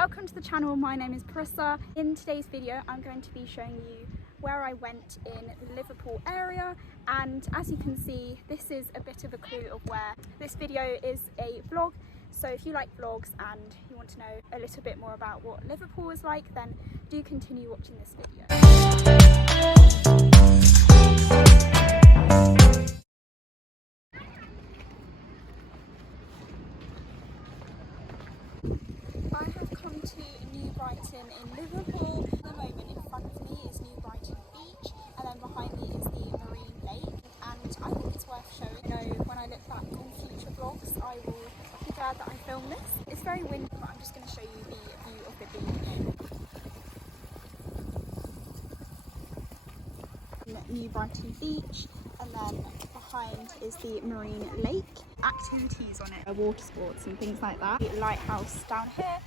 welcome to the channel. My name is Parissa. In today's video I'm going to be showing you where I went in the Liverpool area, and as you can see this is a bit of a clue of where. This video is a vlog, so if you like vlogs and you want to know a little bit more about what Liverpool is like, then do continue watching this video. I have come to New Brighton in Liverpool. At the moment in front of me is New Brighton Beach, and then behind me is the Marine Lake, and I think it's worth showing. When I look back on future vlogs I will be glad that I filmed this. It's very windy, but I'm just going to show you the view of the beach. New Brighton Beach, and then behind is the Marine Lake. Activities on it, water sports and things like that. The lighthouse down here.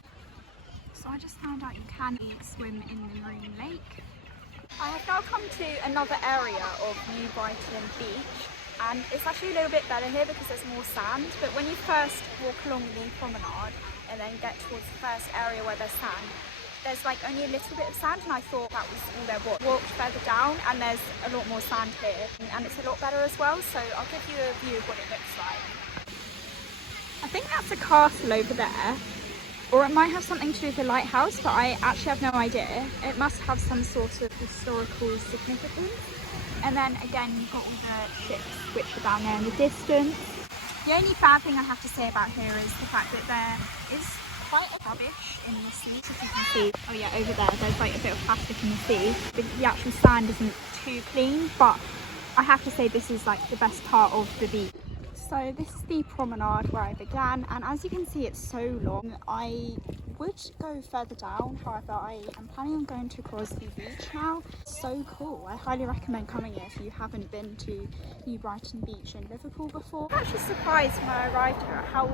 So I just found out you can swim in the Marine Lake. I have now come to another area of New Brighton Beach, and it's actually a little bit better here because there's more sand, but when you first walk along the promenade and then get towards the first area where there's sand, there's like only a little bit of sand, and I thought that was all there was. Walked further down and there's a lot more sand here, and it's a lot better as well, so I'll give you a view of what it looks like. I think that's a castle over there, or it might have something to do with the lighthouse, but I actually have no idea. It must have some sort of historical significance. And then again you've got all the ships which are down there in the distance. The only bad thing I have to say about here is the fact that there is quite a rubbish in the sea. As you can see, oh yeah, over there's like a bit of plastic in the sea. The actual sand isn't too clean, but I have to say this is like the best part of the beach. So this is the promenade where I began, and as you can see it's so long. I would go further down, however I am planning on going to Crosby Beach now. It's so cool. I highly recommend coming here if you haven't been to New Brighton Beach in Liverpool before. I'm actually surprised when I arrived here at how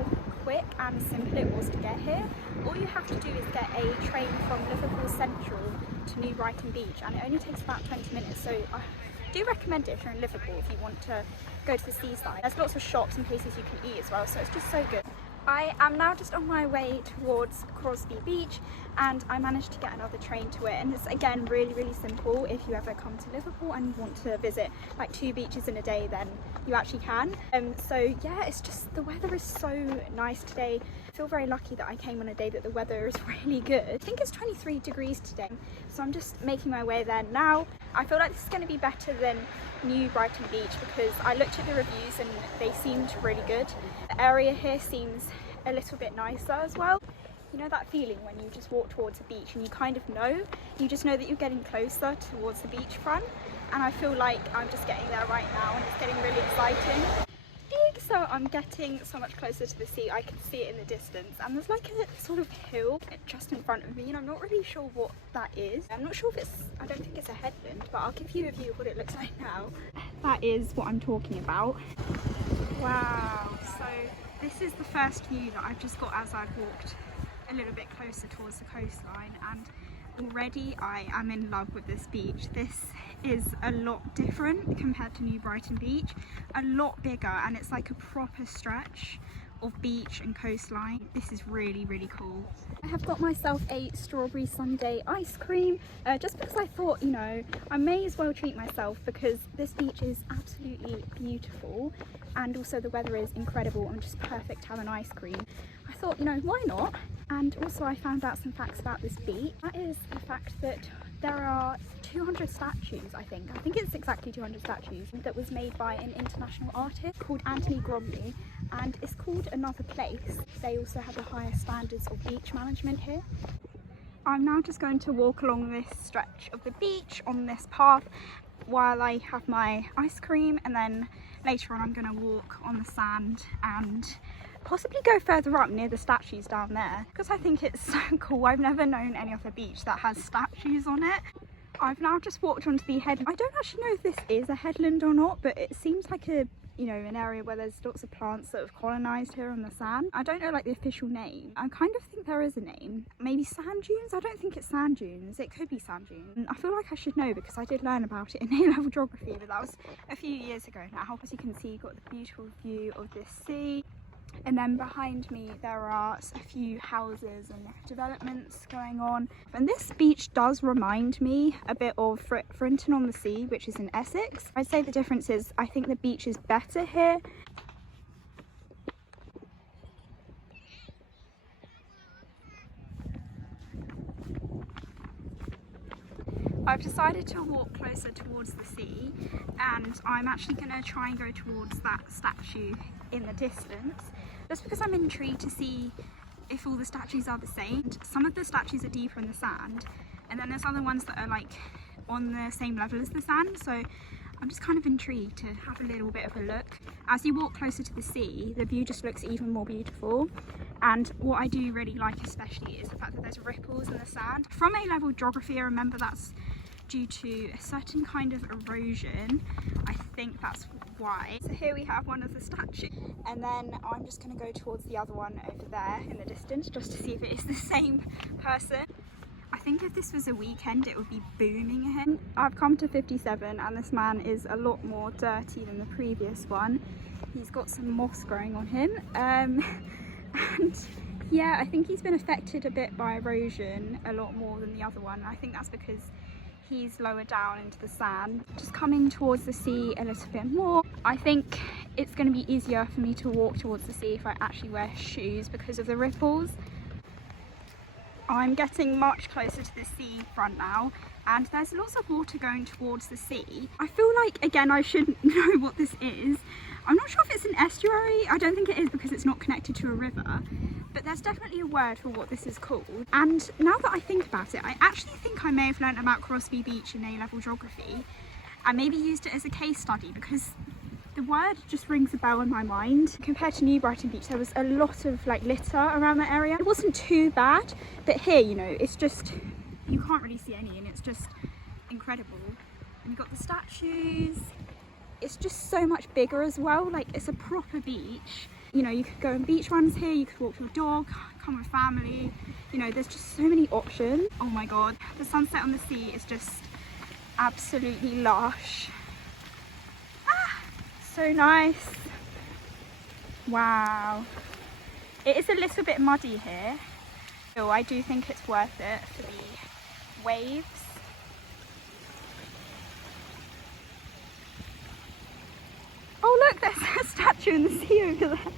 quick and simple it was to get here. All you have to do is get a train from Liverpool Central to New Brighton Beach, and it only takes about 20 minutes, so I do recommend it if you're in Liverpool if you want to go to the seaside. There's lots of shops and places you can eat as well, so it's just so good. I am now just on my way towards Crosby Beach, and I managed to get another train to it, and it's again really simple. If you ever come to Liverpool and you want to visit like 2 beaches in a day, then you actually can. So yeah, it's just the weather is so nice today. I feel very lucky that I came on a day that the weather is really good. I think it's 23 degrees today, so I'm just making my way there now. I feel like this is going to be better than New Brighton Beach because I looked at the reviews and they seemed really good. The area here seems a little bit nicer as well. You know that feeling when you just walk towards a beach and you kind of know, you just know that you're getting closer towards the beachfront, and I feel like I'm just getting there right now and it's getting really exciting. So I'm getting so much closer to the sea. I can see it in the distance, and there's like a sort of hill just in front of me, and I'm not really sure what that is. I'm not sure if it's, I don't think it's a headland, but I'll give you a view of what it looks like now. That is what I'm talking about. Wow, so this is the first view that I've just got as I've walked a little bit closer towards the coastline, and already I am in love with this beach. This is a lot different compared to New Brighton Beach, a lot bigger, and it's like a proper stretch of beach and coastline. This is really cool. I have got myself a strawberry sundae ice cream just because I thought, you know, I may as well treat myself because this beach is absolutely beautiful, and also the weather is incredible and just perfect to have an ice cream. I thought, you know, why not? And also I found out some facts about this beach. That is the fact that there are 200 statues, I think it's exactly 200 statues, that was made by an international artist called Anthony Gromley, and it's called Another Place. They also have the highest standards of beach management here. I'm now just going to walk along this stretch of the beach on this path while I have my ice cream, and then later on I'm going to walk on the sand and possibly go further up near the statues down there because I think it's so cool. I've never known any other beach that has statues on it. I've now just walked onto the headland. I don't actually know if this is a headland or not, but it seems like a, you know, an area where there's lots of plants that have colonised here on the sand. I don't know like the official name. I kind of think there is a name. Maybe sand dunes? I don't think it's sand dunes. It could be sand dunes. I feel like I should know because I did learn about it in A-level geography, but that was a few years ago now. As you can see, you've got the beautiful view of this sea. And then behind me there are a few houses and developments going on. And this beach does remind me a bit of Frinton-on-the-Sea, which is in Essex. I'd say the difference is I think the beach is better here. I've decided to walk closer towards the sea, and I'm actually going to try and go towards that statue in the distance, just because I'm intrigued to see if all the statues are the same. Some of the statues are deeper in the sand, and then there's other ones that are like on the same level as the sand, so I'm just kind of intrigued to have a little bit of a look. As you walk closer to the sea, the view just looks even more beautiful. And what I do really like especially is the fact that there's ripples in the sand. From A-level geography, I remember that's due to a certain kind of erosion. I think that's why. So here we have one of the statues, and then I'm just going to go towards the other one over there in the distance just to see if it is the same person. I think if this was a weekend it would be booming here. I've come to 57 and this man is a lot more dirty than the previous one. He's got some moss growing on him, and yeah, I think he's been affected a bit by erosion a lot more than the other one. I think that's because he's lower down into the sand. Just coming towards the sea a little bit more. I think it's going to be easier for me to walk towards the sea if I actually wear shoes because of the ripples. I'm getting much closer to the sea front now, and there's lots of water going towards the sea. I feel like, again, I should know what this is. I'm not sure if it's an estuary. I don't think it is because it's not connected to a river, but there's definitely a word for what this is called. And now that I think about it, I actually think I may have learnt about Crosby Beach in A-level geography and maybe used it as a case study, because the word just rings a bell in my mind. Compared to New Brighton Beach, there was a lot of like litter around that area. It wasn't too bad, but here, you know, it's just, you can't really see any, and it's just incredible. And you've got the statues. It's just so much bigger as well. Like, it's a proper beach. You know, you could go on beach runs here, you could walk your dog, come with family. You know, there's just so many options. Oh my God, the sunset on the sea is just absolutely lush. So nice. Wow. It is a little bit muddy here, so I do think it's worth it for the waves. Oh look, there's a statue in the sea over there.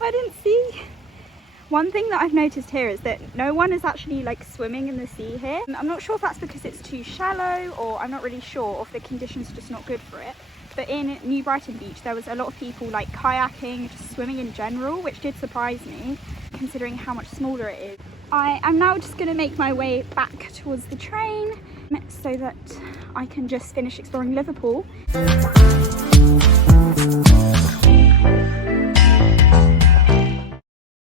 I didn't see. One thing that I've noticed here is that no one is actually like swimming in the sea here. I'm not sure if that's because it's too shallow, or I'm not really sure, or if the conditions are just not good for it. But in New Brighton Beach, there was a lot of people like kayaking, just swimming in general, which did surprise me, considering how much smaller it is. I am now just going to make my way back towards the train so that I can just finish exploring Liverpool.